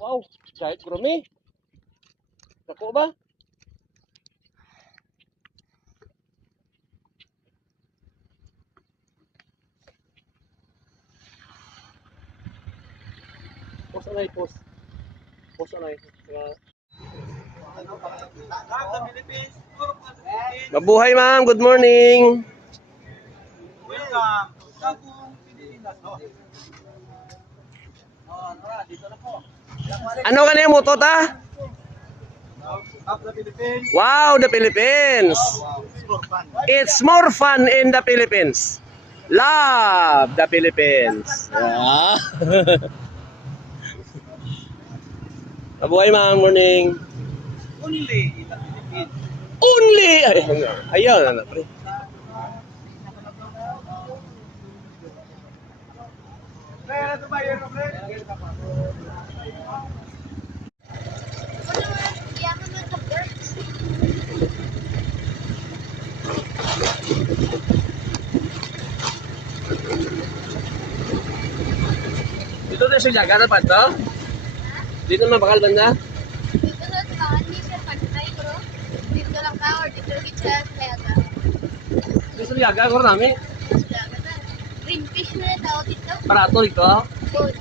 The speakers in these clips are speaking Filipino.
wow. Kahit grumi. Dako ba? Post alay, post. Post alay. Mabuhay ma'am, good morning. Welcome to Tagum, Pilipinas. Dito na po. Ano ka na yung moto ta? Up the Philippines. Wow, the Philippines. It's more fun in the Philippines. Love the Philippines. Yeah. Mabuhay ma'am, morning. Only in the Philippines. Only! Ayaw na pre. Kaya ito ba yun, Fred? Dito na siya jaga na to? Dito na bakal banda? Dito na sa bahan ni Sir Pantay, bro. Dito lang ka or dito rin sa Laga. Dito sa jaga ko namin. Laga na. Green fish na yung tao dito. Barato dito. Good.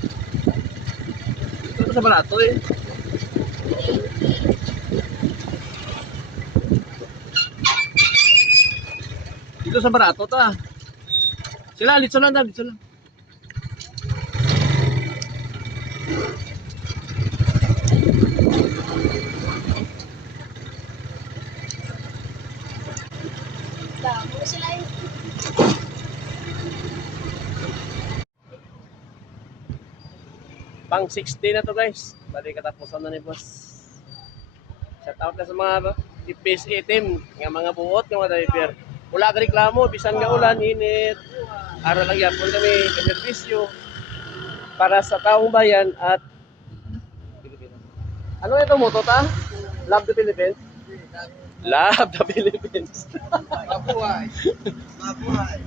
Dito sa barato eh. Dito sa barato ta. Sila, dito lang. Damo sila yung Pang 60 na to guys. Bali katapusan na ni boss. Shout out na sa mga PSA team, nga mga buot, nga mga driver. Wala ka reklamo, bisan nga ulan, init. Ara lang yapon kami servisyo para sa taong bayan at ano ito moto ta? Love the Philippines? Love the Philippines. Mabuhay. Mabuhay.